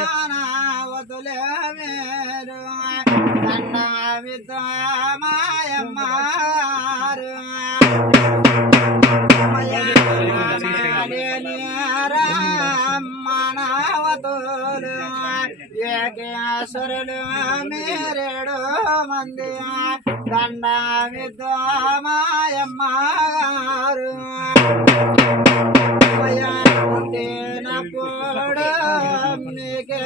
మానవతులే మేరు దండ విద్యమాయమ్మారు మానవతులు ఏకేశ్వరులు మీరేడు మంది దండ విద్యమాయమ్మారు పుట్టినప్పుడు నీకే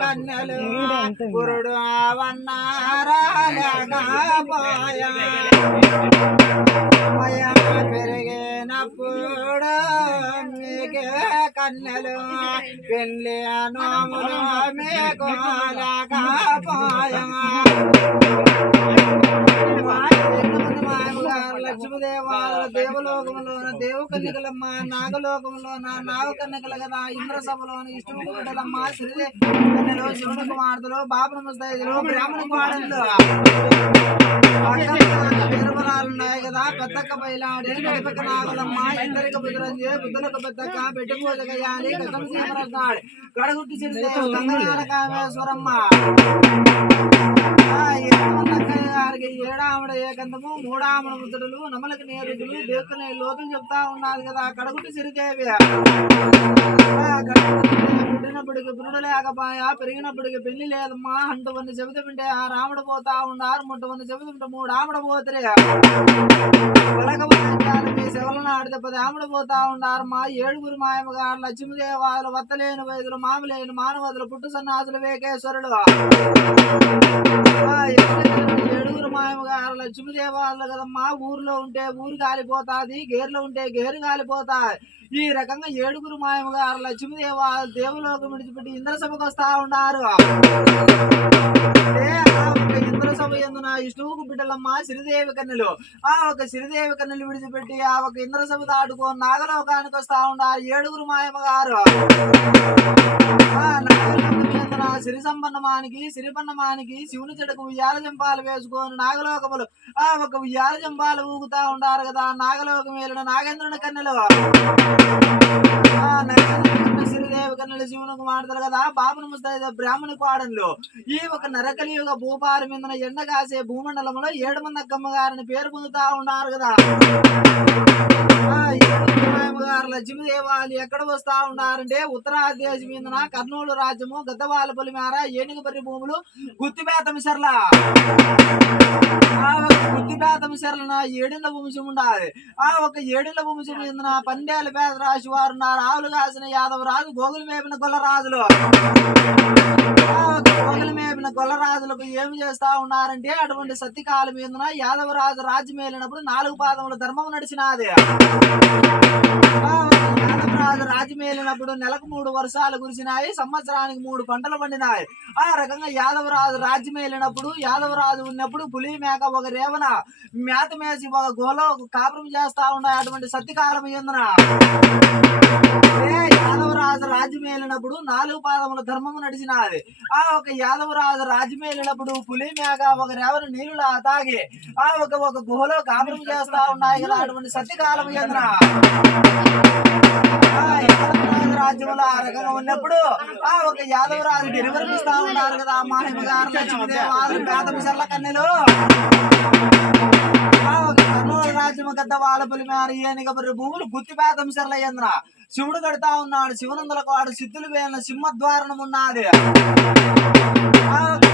కన్యలు పురుడు వన్నారాలేకపోయా పెరిగినప్పుడు నీకే కన్యలు పెళ్ళి నోములు మీకు లేకపోయా లక్ష్మీదేవాల దేవలోకములోన దేవకన్యకలమ్మ నాగలోకములోన నాగకన్యకల కదా ఇంద్ర సభలోన ఇష్టములమ్మ శ్రీ కన్యలు శివుని కుమార్తెలు బాబు ముస్తైదులు బ్రాహ్మణ కుమారులు ఉన్నాయి కదా పెద్దక్క బయలాడే నడిపక్క నాగలమ్మ ఇద్దరికి బుద్ధురంజే బుద్ధులకు పెద్దక్క బిడ్డ పూజ కయ్యాలి గతం సీమరన్నాడు గడగుట్టి సిరిదేవు గంగనాల కామేశ్వరమ్మ గారికి ఏడామడ ఏకంతము మూడామడ ముద్దుడులు నమలకి నేరుదులు దేవుని లోతులు చెప్తా ఉన్నారు కదా కడగుట్టి సిరిదేవి పుట్టినప్పటికి పురుడు లేకపోయా పెరిగినప్పటికి పెళ్లి లేదమ్మా అంటువన్నీ చెబుతుంటే ఆ రాముడు పోతా ఉన్నారు ముట్టువన్నీ చెబుతుంటే మూడు ఆముడ పోతురే మీ శివలను ఆడితే 10 ఆముడు పోతా ఉన్నారు మా 7గురు మాయమగారు లక్ష్మీదేవాదులు వత్తలేని వైద్యులు మామలేని మానవదులు పుట్టు సన్నాసులు వేకేశ్వరుడు 7గురు మాయమగారు లక్ష్మీదేవాదులు కదమ్మా ఊర్లో ఉంటే ఊరు కాలిపోతాది గేర్లో ఉంటే గేరు కాలిపోతాది ఈ రకంగా 7గురు మాయమగారు లక్ష్మీదేవాదులు దేవులోకి విడిచిపెట్టి ఇంద్రసభకు వస్తా ఉన్నారు ఇంద్ర సభ ఎందున ఇష్టవుకు బిడ్డలమ్మ శ్రీదేవి కన్యలు ఆ ఒక శ్రీదేవి కన్యలు విడిచిపెట్టి ఆ ఒక ఇంద్ర సభ దాటుకో నాగలోకానికి వస్తా ఉన్నారు 7గురు మాయమగారు సిరి సంపన్నమానికి సిరిపన్నమానికి శివుని చెడుకు ఉయ్యాల జంపాలు వేసుకొని నాగలోకములు ఆ ఒక ఉయ్యాల జంపాలు ఊగుతా ఉంటారు కదా నాగలోకం వెళ్ళిన నాగేంద్రుని కన్యలు శ్రీదేవి కన్యలు శివునికి మాడతారు కదా బాబుని ముస్తాయి బ్రాహ్మణి కోడన్లు ఈ ఒక నరకలియుగ భూపారి మీద ఎండ కాసే భూమండలంలో 7 మంది అక్కమ్మ గారిని పేరు పొందుతా ఉన్నారు కదా లక్ష్మీదేవాలు ఎక్కడ వస్తా ఉన్నారంటే ఉత్తరాదేశం మీద కర్నూలు రాజ్యము గద్దవాలపల్లి మేర ఏనుగుబర్రి భూములు గుత్తిపేతమిసర్ల గుత్తిపేతమిసర్ల 7 వంశం ఉండాలి ఆ ఒక 7 వంశం మీద పందేల పేద రాశి వారు ఉన్నారు ఆవులు కాసిన యాదవ రాజు గోగులు మేపిన గొల్లరాజులు గోగులు మేపిన గొల్లరాజులకు ఏమి చేస్తా ఉన్నారంటే అటువంటి సత్యకాలం మీద యాదవరాజు రాజ్యం వెళ్ళినప్పుడు 4 పాదముల ధర్మం నడిచినది యాదవరాజు రాజ్యం వెళ్ళినప్పుడు నెలకు 3 వర్షాలు కురిసినాయి సంవత్సరానికి 3 పంటలు పండినాయి ఆ రకంగా యాదవరాజు రాజ్యం వెళ్ళినప్పుడు యాదవరాజు ఉన్నప్పుడు పులి మేక ఒక రేవన మేత మేసి ఒక గోలో కాపురం చేస్తా ఉన్నాయి అటువంటి సత్యకాలం ఎందున యాదవరాజు రాజ్యం వెళ్ళినప్పుడు 4 పాదముల ధర్మము నడిచినది ఆ ఒక యాదవరాజు రాజ్యం వెళ్ళినప్పుడు పులి మేక ఒక రేవన నీళ్లు తాగి ఆ ఒక గుహలో కాపురం చేస్తా ఉన్నాయి కదా అటువంటి సత్యకాలం ఎందున రాజ్యంలో ఆ రకంగా ఉన్నప్పుడు ఆ ఒక యాదవరాజు నిర్వహిస్తా ఉన్నారు కదా మాహిమగారు లక్ష్మీదేవాలు పేదమిసర్ల కన్యలు కర్నూలు రాజ్యము గద్ద వాలపల్లి మేర ఏనుగబర్రి భూములు గుత్తిపేతమిసర్ల ఏంద్ర శివుడు కడతా ఉన్నాడు శివనందలకు వాడు సిద్ధులు వేల సింహద్వారణం ఉన్నది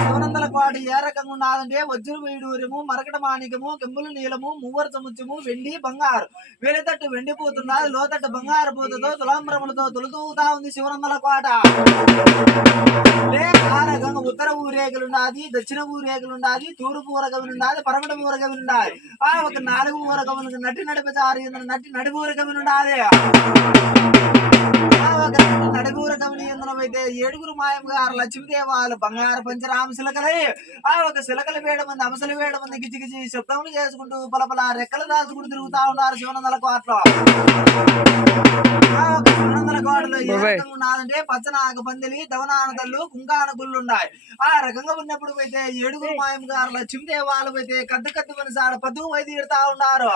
శివనందలకు వాడు ఏ రకంగా ఉన్నదంటే వజ్ర వైడూర్యము మరకట మాణికము కెంబుల నీలము మూవర సముద్రము వెండి బంగారు వేలితట్టు వెండి పోతున్నది లోతట్టు బంగారు పోతుతో తులాంబరములతో తొలుతూతా ఉంది శివనందల కోట ఆ రకంగా ఉత్తర ఊరేగులున్నది దక్షిణ ఊరేగులున్నది తూర్పు ఊరగవినున్నది పరమట ఊరగవినున్నది ఆ ఒక 4 ఊరగములకు నటి నడిపచారి నటి నడి ఊరగవినున్నది నడుగుర గమని అయితే 7గురు మాయమగారు లక్ష్మీదేవాలు బంగారు పంచరామ శిలకలై ఆ ఒక శిలకలు వేయడం మంది అంశలు వేయడం మంది గిచ్చి గిచ్చి శబ్దములు చేసుకుంటూ పలపల రెక్కలు దాచుకుంటూ తిరుగుతా ఉన్నారు శివనందల కోటలో శివనందల కోటలో ఏ రకంగా ఉన్నదంటే పచ్చనాగ పందిలి దవనానదళ్ళు కుంకాన గుళ్ళు ఉన్నాయి ఆ రకంగా ఉన్నప్పుడు అయితే 7గురు మాయమగారు లక్ష్మీదేవాలు అయితే కద్దు కద్దు మనిసాడు పద్దు వైద్యుడతా ఉన్నారు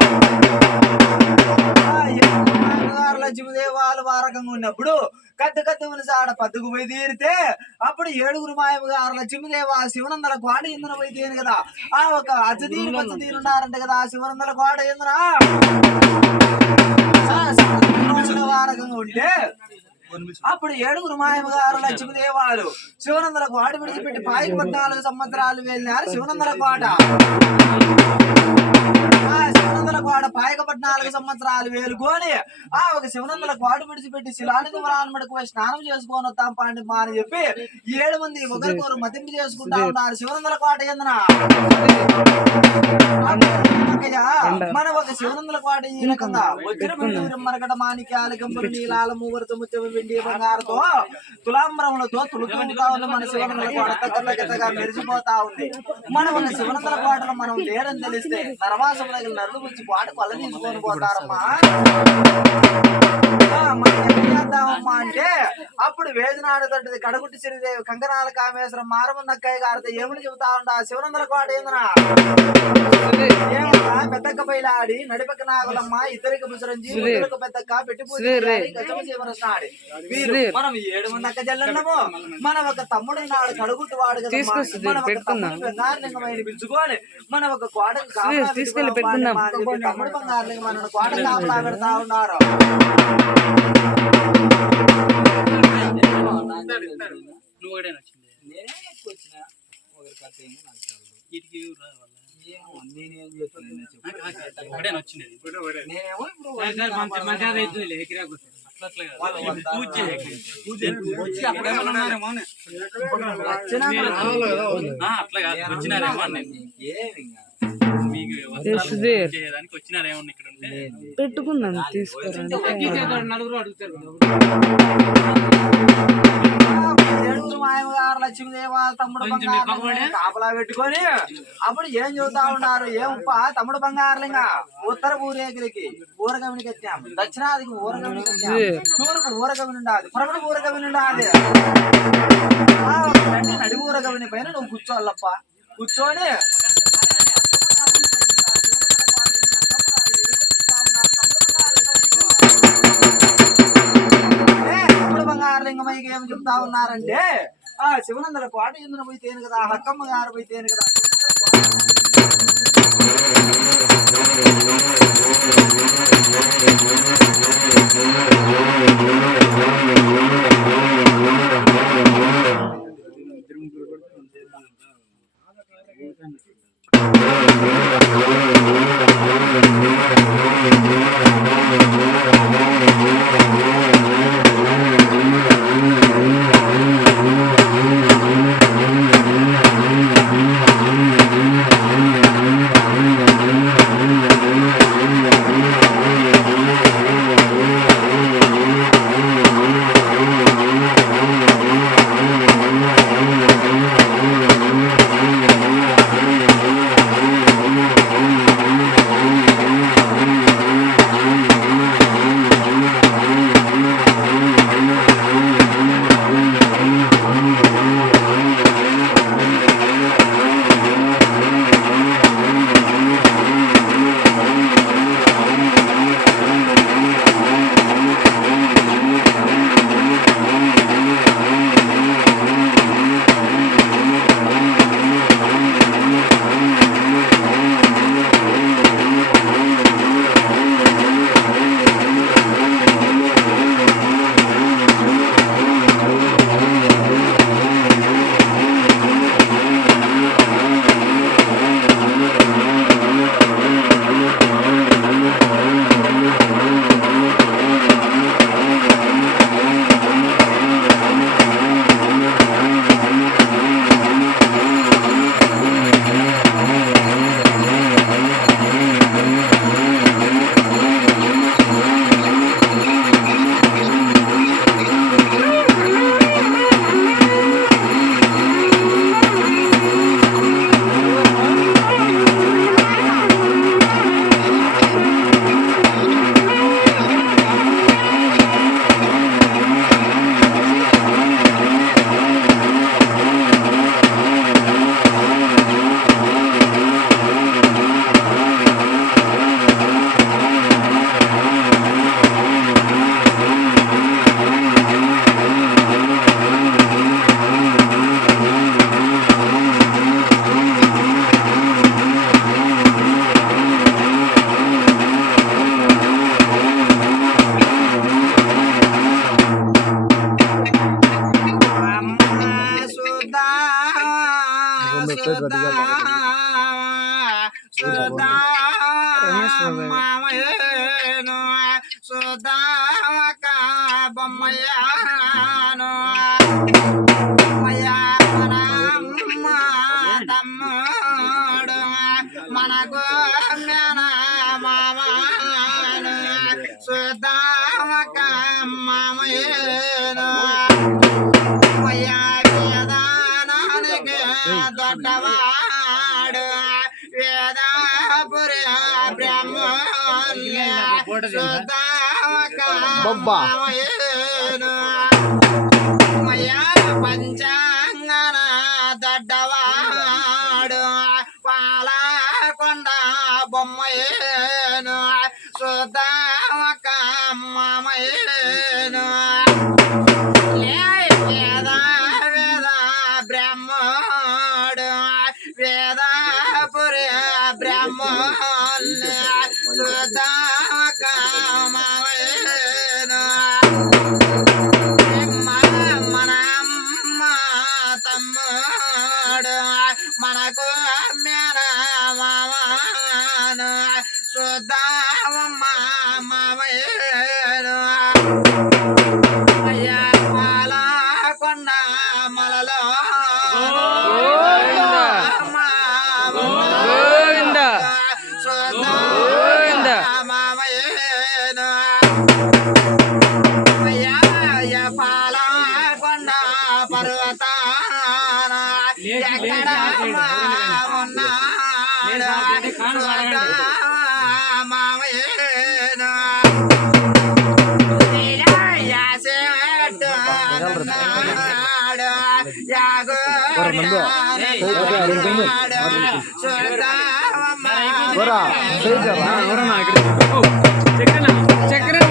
లక్ష్మీదేవాలు వారకంగా ఉన్నప్పుడు కత్తి సాడ పద్దుకు పోయి తీరితే అప్పుడు 7 మాయగారు లక్ష్మీదేవ శివనందల కోట ఎందున పోయి తీరు కదా ఆ ఒక అచ్చదీని పచ్చదీరున్నారంట కదా ఆ శివనందల కోట ఎందునా వారకంగా ఉంటే అప్పుడు 7 మాయగారు లక్ష్మీదేవాలు శివనందల కోట విడిచిపెట్టి 14 సంవత్సరాలు వెళ్ళినారు శివనందల కోట శివనందల కోట 14 సంవత్సరాలు వేలుకొని ఆ ఒక శివనందల కోట విడిచిపెట్టి శిలానికి వరాన్మడికి పోయి స్నానం చేసుకొని వస్తాం పాండి మా అని చెప్పి 7 మంది ఒకరికొరు మతింపు చేసుకుంటా ఉన్నారు శివనందల కోట ఎందున మన ఒక శివనందల కోట ఈ రకంగా వచ్చిన మరకట మాణిక్యాలు గంబరు నీలాల మూవరతో ముత్యము వెండి బంగారుతో తులాంబరములతో తులుకుంటా ఉంది మన శివనందల కోట తగ్గగా మెరిసిపోతా ఉంది మన ఒక శివనందల కోటలో మనం లేరని తెలిస్తే నరవాసం దగ్గర నరులు వచ్చి కోట కొల్ల తీసుకొని పోతారమ్మా చేద్దామమ్మా అంటే అప్పుడు వేదనాడు తోటి కడగుట్టి సిరిదేవి కంకనాల కామేశ్వరం మారమన్నక్కయ్య గారితో ఏమని చెబుతా ఉంటా శివనందల కోట ఏందనా ఏమన్నా పెద్దక్క పైలాడి నడిపక్క నాగులమ్మ ఇద్దరికి ముసరంజి పెద్దక్క పెట్టి పూజనాడి వీరు మనం 7 మంది అక్క జల్లన్నము మన ఒక తమ్ముడు నాడు కడుగుట్టు వాడు కదా మన ఒక తమ్ముడు బంగారులింగమైన పిలుచుకొని మన ఒక కోటకు తమ్ముడు బంగారులింగ మన కోట కాపలా పెడతా ఉన్నారు పెట్టుకున్నాను తీసుకోరండి 7 మాయగారు లక్ష్మీదేవ తమ్ముడు బంగారు కాపలా పెట్టుకొని అప్పుడు ఏం చెబుతా ఉన్నారు ఏమప్ప తమ్ముడు బంగారులింగ ఉత్తర ఊరేగిరికి ఊరగవినికి వచ్చాం దక్షిణాదికి ఊరగవినికి వచ్చాం తూర్పు ఊరగవిని ఉండాలి పరమణ ఊరగవిని ఉండాలి నడి ఊరగవిని పైన నువ్వు కూర్చోవాలప్ప కూర్చొని లింగమైకి ఏమి చెప్తా ఉన్నారంటే ఆ శివనందల కోట ఎందున పోయితేను కదా హక్కమ్మ గారు పోయితేను కదా మామయ్యను సుధాక బొమ్మయ్యాను మనమ్మ తమ్ముడు మనకు మామను సుధాక మామయ్యను వేదానానికి దొడ్డవాడు వేదాపురి బ్రహ్మణ్య సుధాక మామయ్యను పంచాంగన దొడ్డవాడు పాలకొండ బొమ్మయ్యను సుధాక మామయ్యను వేద వేద బ్రహ్మడు వేదాపురి బ్రహ్మణ్య సుధాక మామయ్యను మనమ్మ తమ్ముడు మనకు మామను సుధామ మామయ్యను అయ్యా పాలకొండ మలలో మామయ్యను అయ్యా పాలకొండ పర్వతాన ఎక్కడ ఉన్నాడు మామయ్యను చక్రం